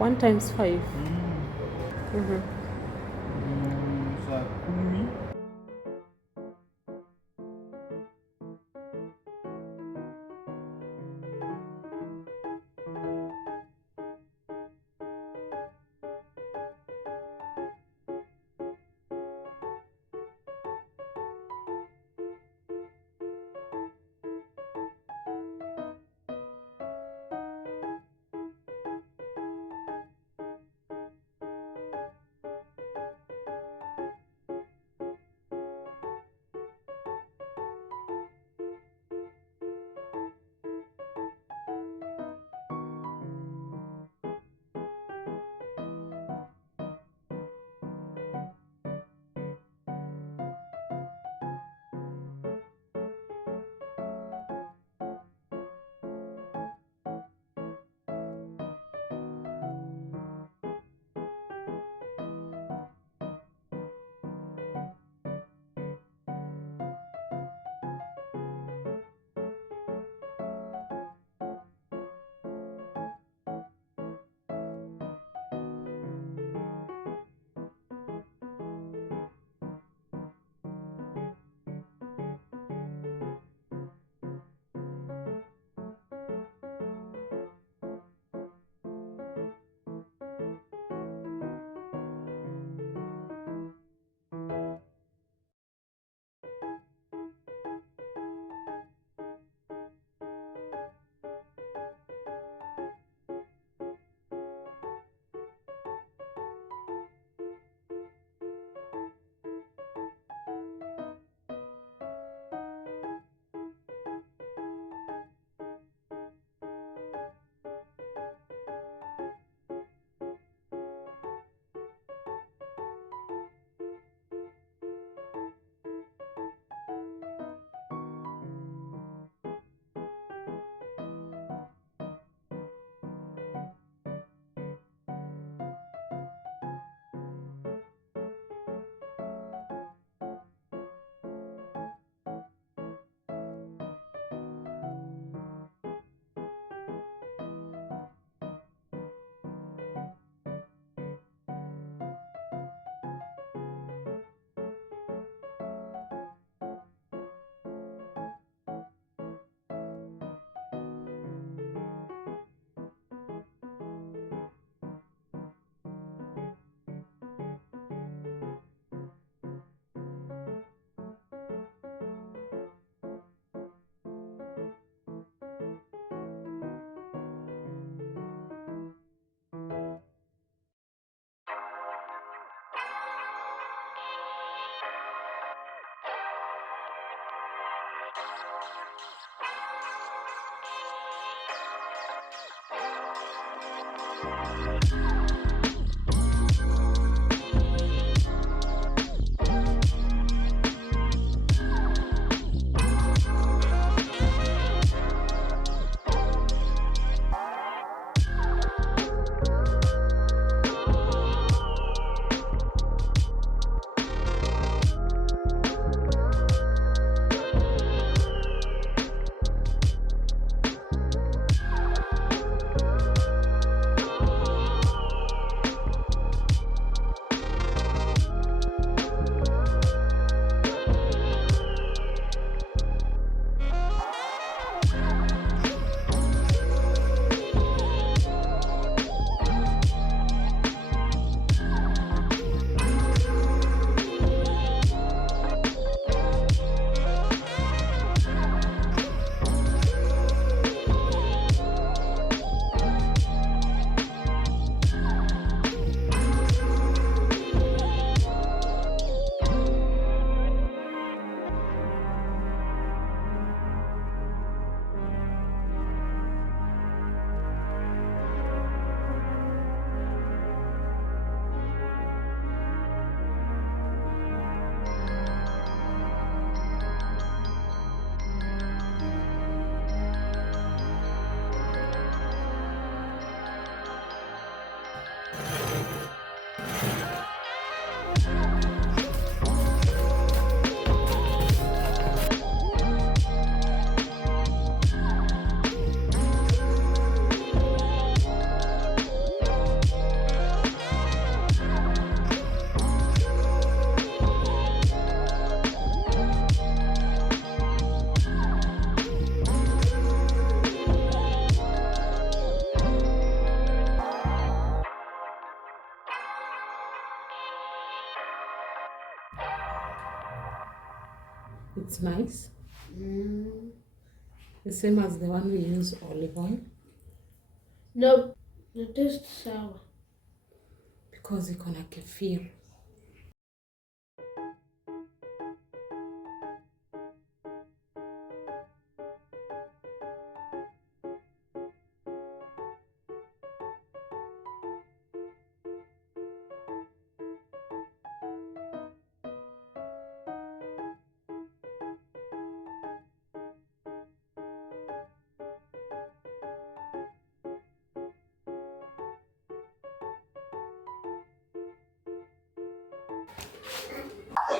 1 times 5. Saa kumi. It's nice. The same as the one we use olive oil. Nope, it tastes sour. Because iko na kefir.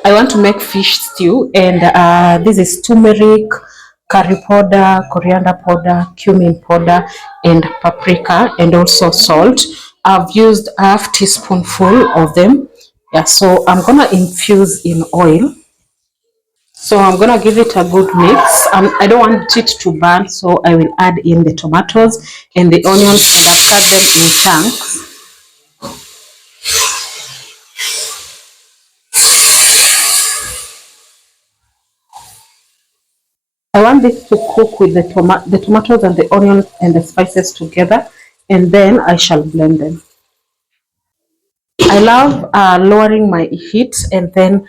I want to make fish stew, and this is turmeric, curry powder, coriander powder, cumin powder, and paprika, and also salt. I've used a half teaspoonful of them. Yeah, so I'm gonna infuse in oil. So I'm gonna give it a good mix. I don't want it to burn, so I will add in the tomatoes and the onions, and I've cut them in chunks. I want this to cook with the tomatoes and the onions and the spices together, and then I shall blend them. I love lowering my heat and then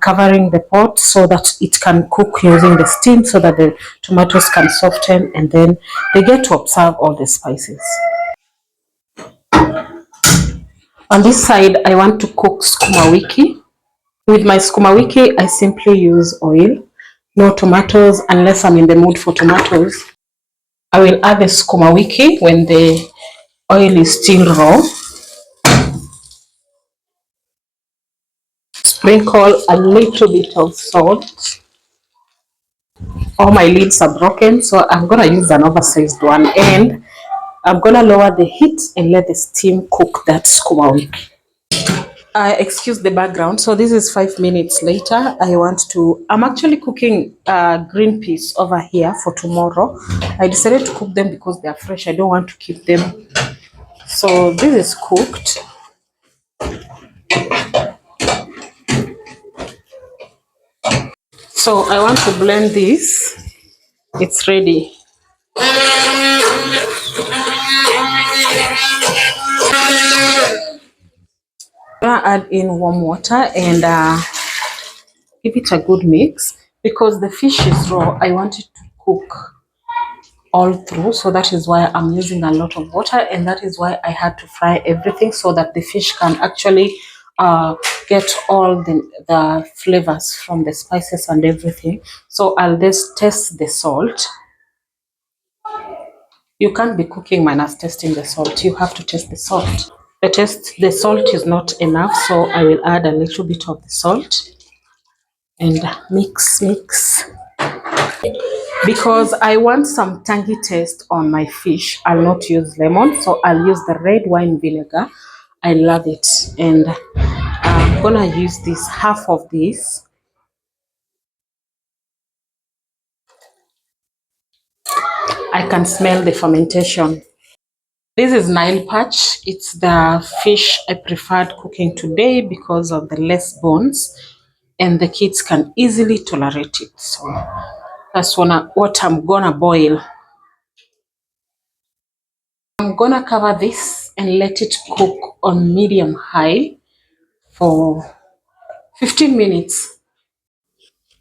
covering the pot so that it can cook using the steam, so that the tomatoes can soften and then they get to absorb all the spices. On this side, I want to cook sukuma wiki. With my sukuma wiki, I simply use oil, no tomatoes unless I'm in the mood for tomatoes. I will add the sukuma wiki when the oil is still raw. Sprinkle a little bit of salt. All my lids are broken, so I'm gonna use an oversized one, and I'm gonna lower the heat and let the steam cook that sukuma wiki. Excuse the background. So this is 5 minutes later. I'm actually cooking green peas over here for tomorrow. I decided to cook them because they are fresh. I don't want to keep them. So this is cooked. So I want to blend this. It's ready. I'm gonna add in warm water and give it a good mix. because the fish is raw, I want it to cook all through, so that is why I'm using a lot of water, and that is why I had to fry everything so that the fish can actually get all the flavors from the spices and everything. So I'll just test the salt. You can't be cooking minus testing the salt. You have to test the salt. The salt is not enough, so I will add a little bit of the salt and mix. Because I want some tangy taste on my fish, I'll not use lemon, so I'll use the red wine vinegar. I love it, and I'm gonna use this half of this. I can smell the fermentation. This is Nile Perch. It's the fish I preferred cooking today because of the less bones, and the kids can easily tolerate it. So that's what I'm gonna boil. I'm gonna cover this and let it cook on medium high for 15 minutes.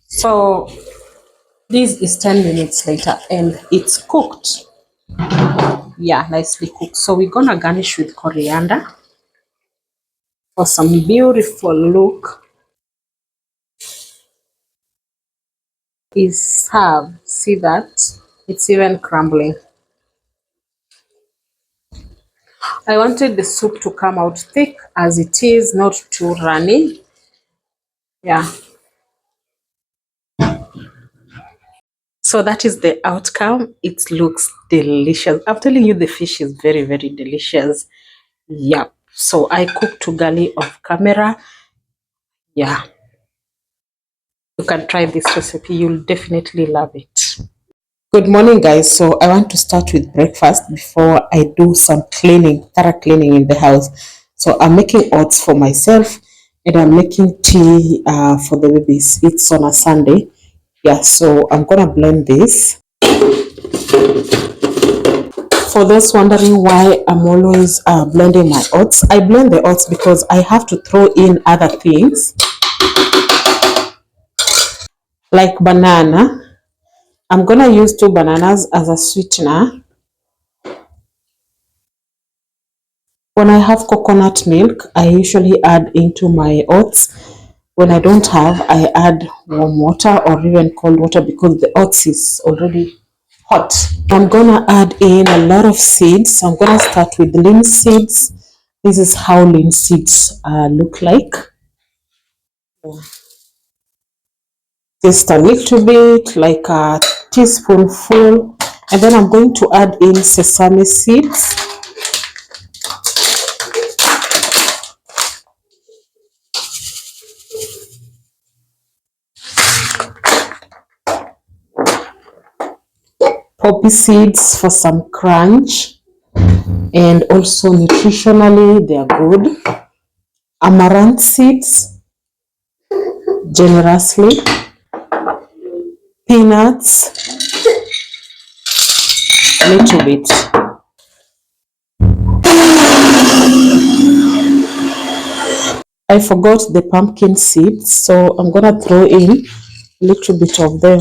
So this is 10 minutes later and it's cooked. Yeah, nicely cooked. So we're gonna garnish with coriander for some beautiful look. Is served. See that? It's even crumbling. I wanted the soup to come out thick as it is, not too runny. Yeah. So that is the outcome. It looks delicious. I'm telling you, the fish is very, very delicious. Yeah. So I cooked ugali off camera. Yeah. You can try this recipe. You'll definitely love it. Good morning, guys. So I want to start with breakfast before I do some thorough cleaning in the house. So I'm making oats for myself and I'm making tea for the babies. It's on a Sunday. Yeah, so I'm gonna blend this. For those wondering why I'm always blending my oats, I blend the oats because I have to throw in other things like banana. I'm gonna use 2 bananas as a sweetener. When I have coconut milk, I usually add into my oats. When I don't have, I add warm water or even cold water because the oats is already hot. I'm gonna add in a lot of seeds. I'm gonna start with linseed seeds. This is how linseed seeds look like. Just a little bit, like a teaspoonful. And then I'm going to add in sesame seeds. Poppy seeds for some crunch. And also nutritionally, they are good. Amaranth seeds, generously. Peanuts, a little bit. I forgot the pumpkin seeds, so I'm gonna throw in a little bit of them.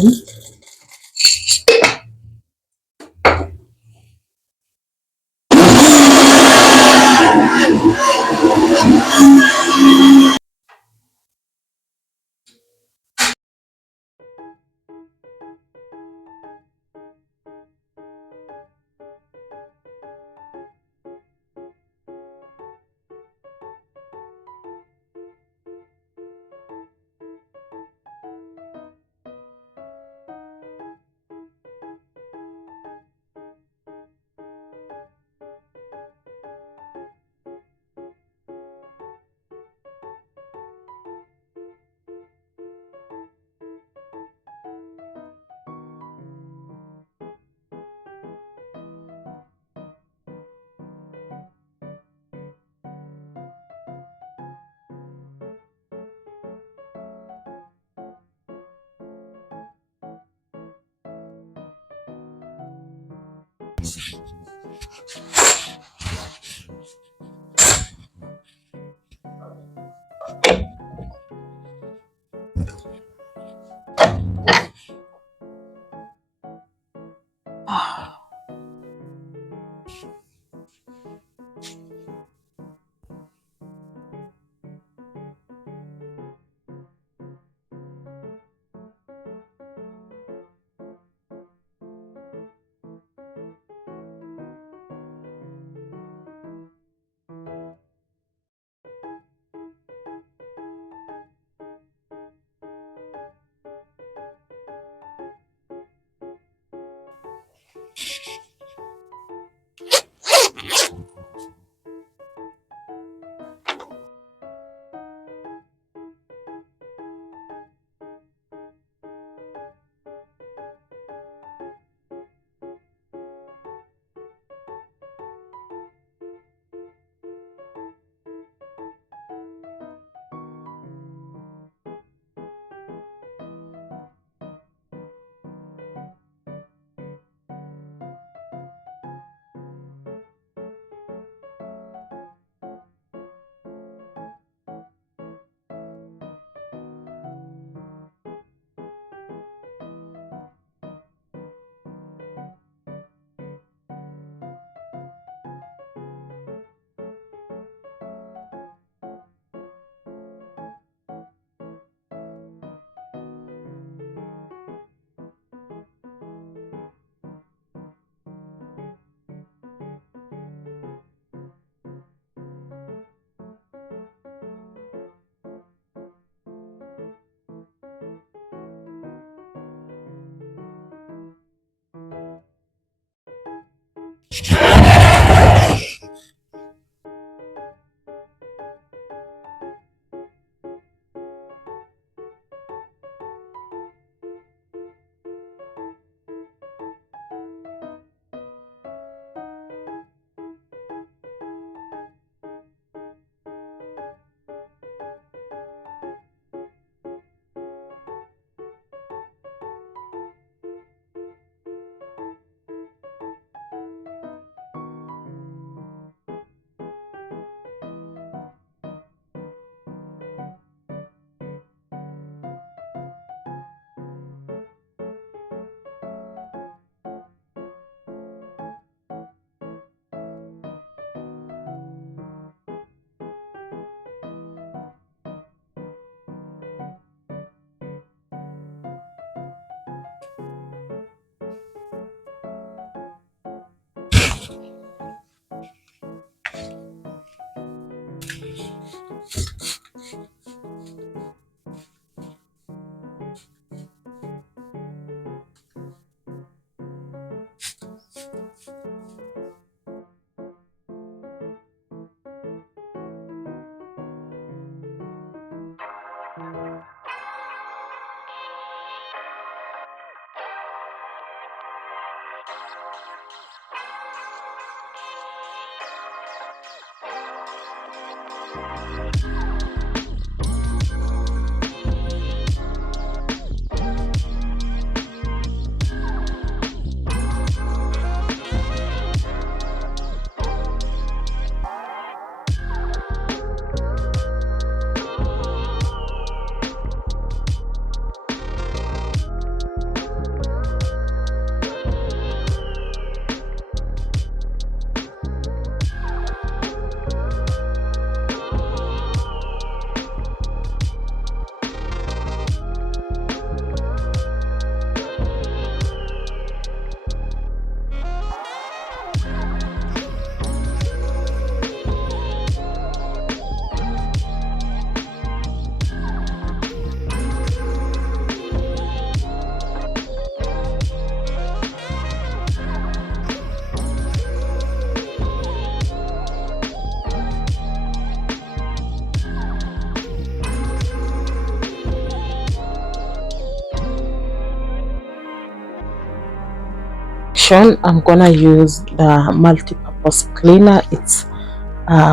I'm gonna use the multi-purpose cleaner. It's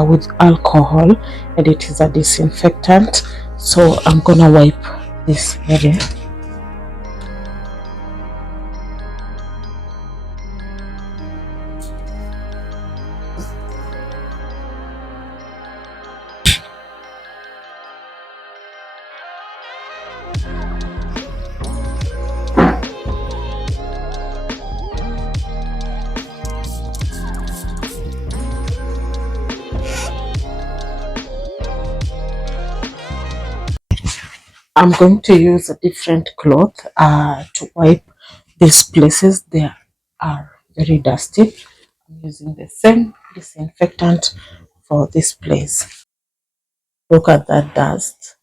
with alcohol and it is a disinfectant, so I'm gonna wipe this area. I'm going to use a different cloth to wipe these places. They are very dusty. I'm using the same disinfectant for this place. Look at that dust.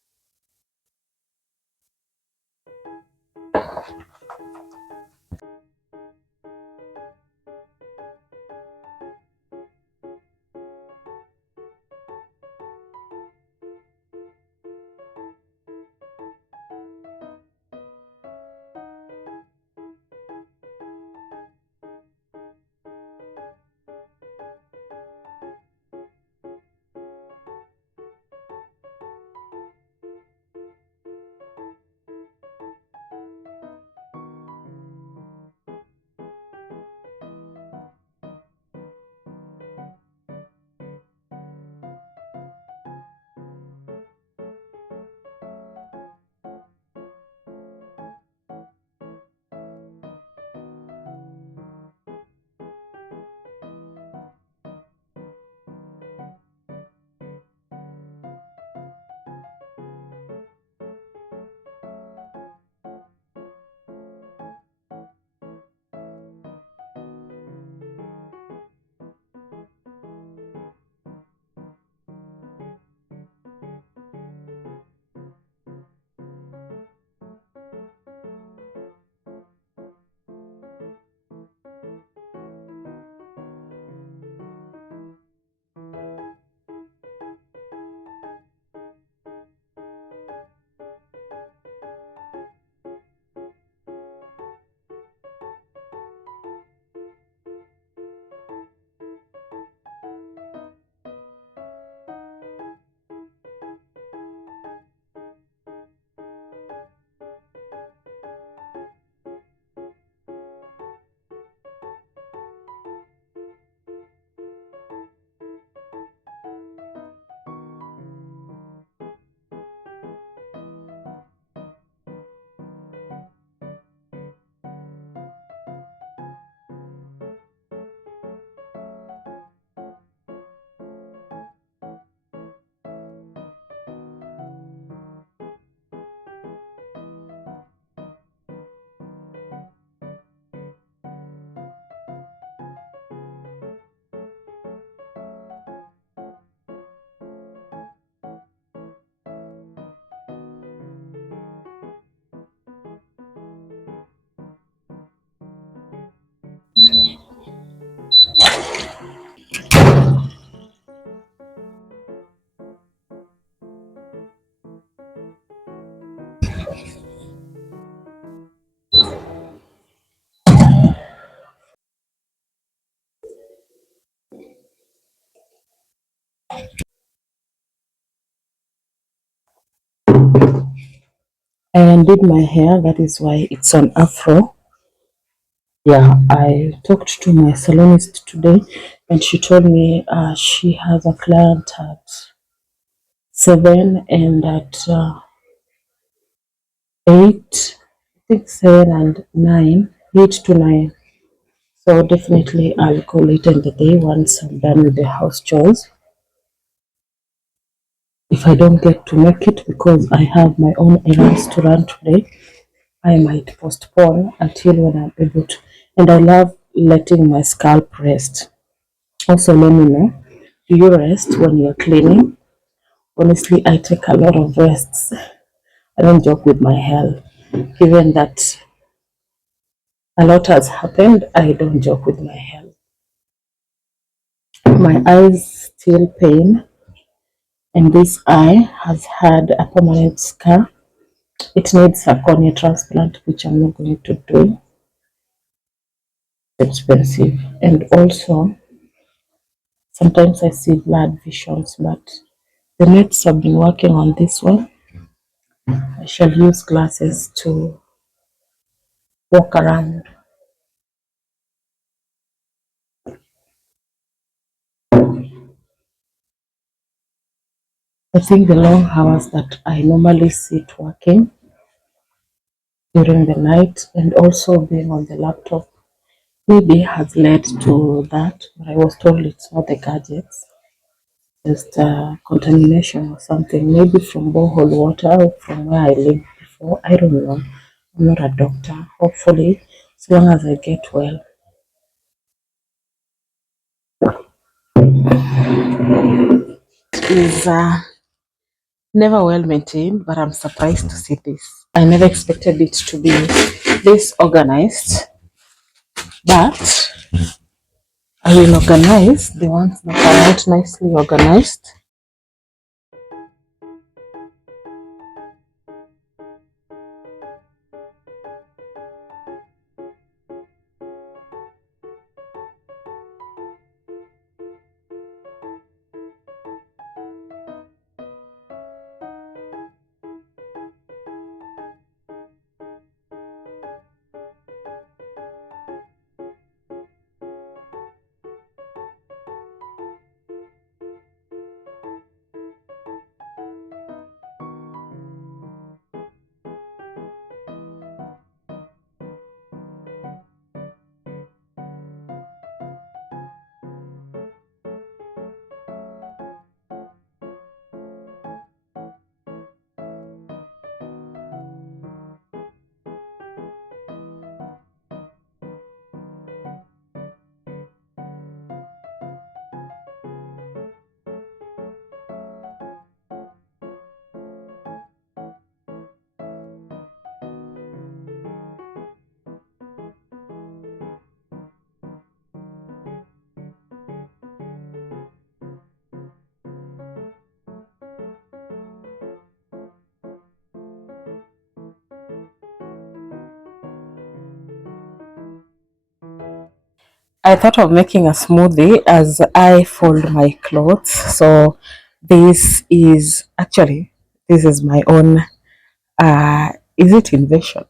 I undid my hair, that is why it's on afro. Yeah, I talked to my salonist today and she told me she has a client at 7 and at 8, I think 7 and 9, 8 to 9. So definitely I'll go later in the day once I'm done with the house chores. If I don't get to make it because I have my own errands to run today, I might postpone until when I'm able to. And I love letting my scalp rest. Also, let me know, do you rest when you're cleaning? Honestly, I take a lot of rests. I don't joke with my health. Given that a lot has happened, I don't joke with my health. My eyes still pain, and this eye has had a permanent scar. It needs a cornea transplant, which I'm not going to do. It's expensive. And also, sometimes I see blurred visions, but the nets have been working on this one. I shall use glasses to walk around. I think the long hours that I normally sit working during the night and also being on the laptop maybe has led to that, but I was told it's not the gadgets, just contamination or something, maybe from borehole water or from where I lived before. I don't know. I'm not a doctor. Hopefully, as long as I get well. Is never well maintained, but I'm surprised to see this. I never expected it to be this organized, but I will organize the ones that are not nicely organized. I thought of making a smoothie as I fold my clothes. So this is my own is it invention?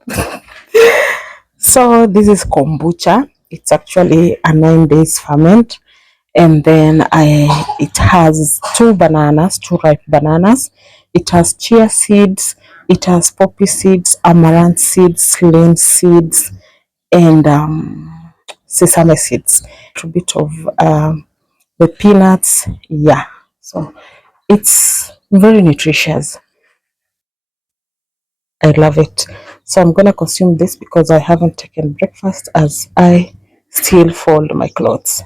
So this is kombucha. It's actually a 9 days ferment, and then it has two ripe bananas. It has chia seeds, it has poppy seeds, amaranth seeds, lime seeds, and sesame seeds. A bit of the peanuts, yeah. So it's very nutritious. I love it. So I'm gonna consume this because I haven't taken breakfast as I still fold my clothes.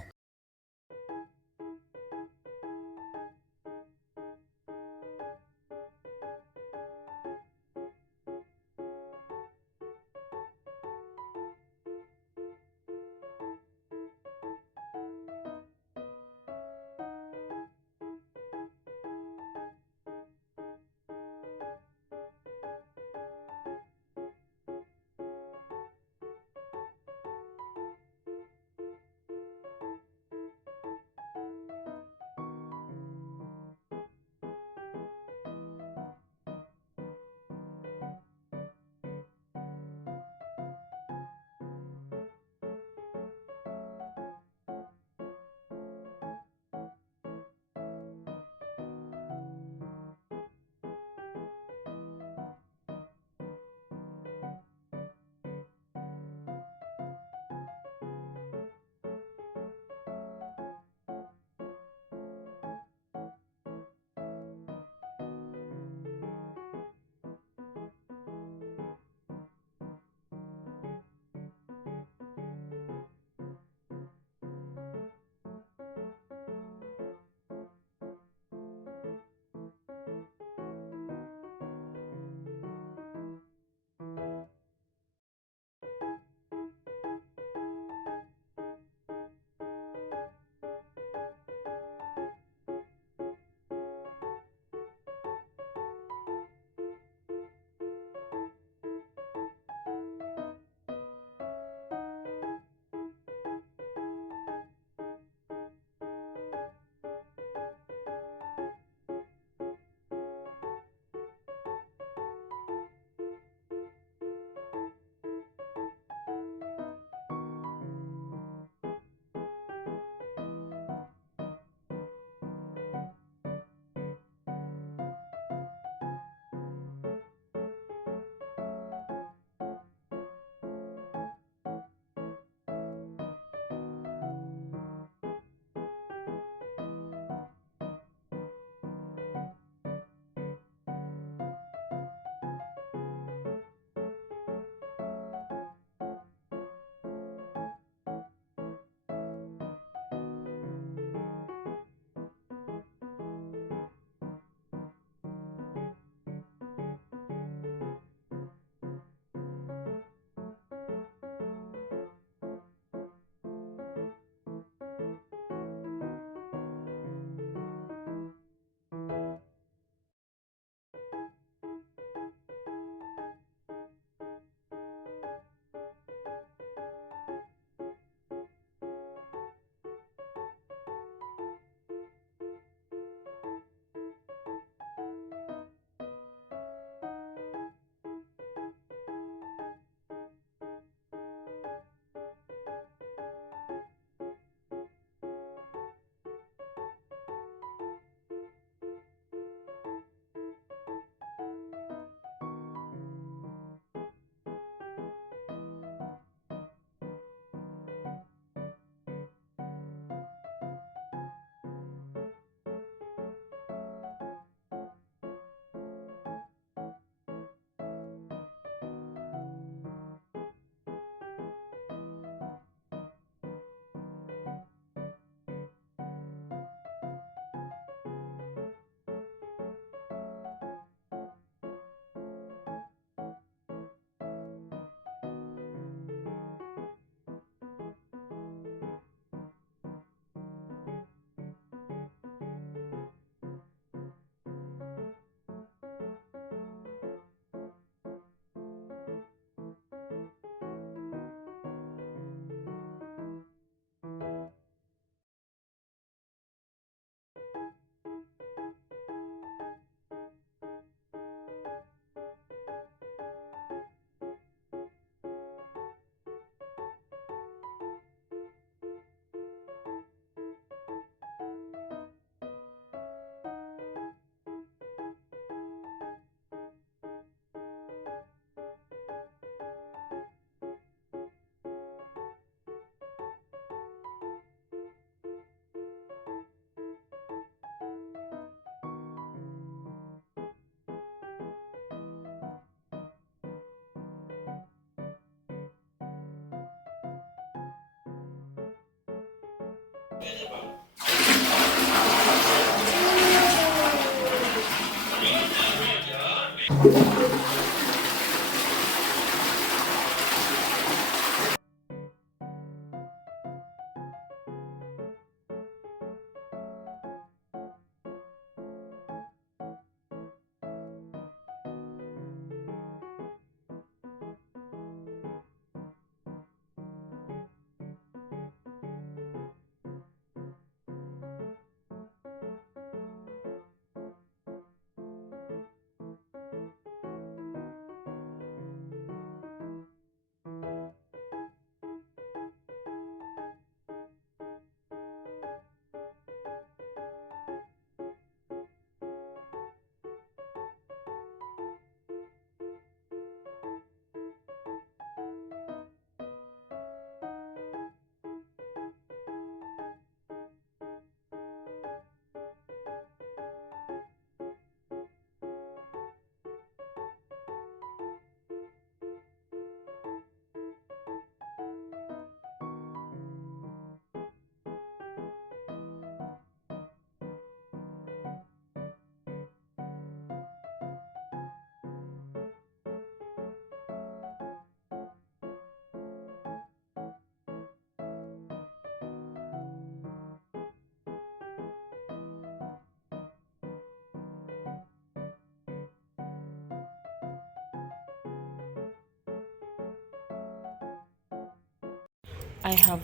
I have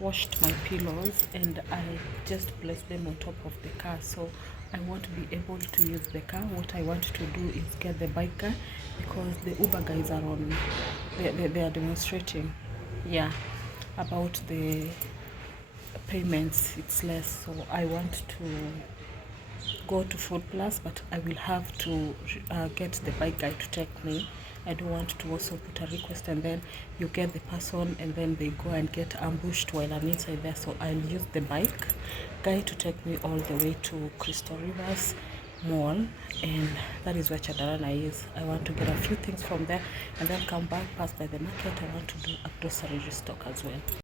washed my pillows and I just placed them on top of the car, so I won't be able to use the car. What I want to do is get the bike car because the Uber guys are on, they are demonstrating, yeah, about the payments. It's less, so I want to go to Food Plus, but I will have to get the bike guy to take me. I don't want to also put a request and then you get the person and then they go and get ambushed while I'm inside there. So I'll use the bike guy to take me all the way to Crystal Rivers Mall, and that is where Chadarana is. I want to get a few things from there and then come back, pass by the market. I want to do a grocery restock as well.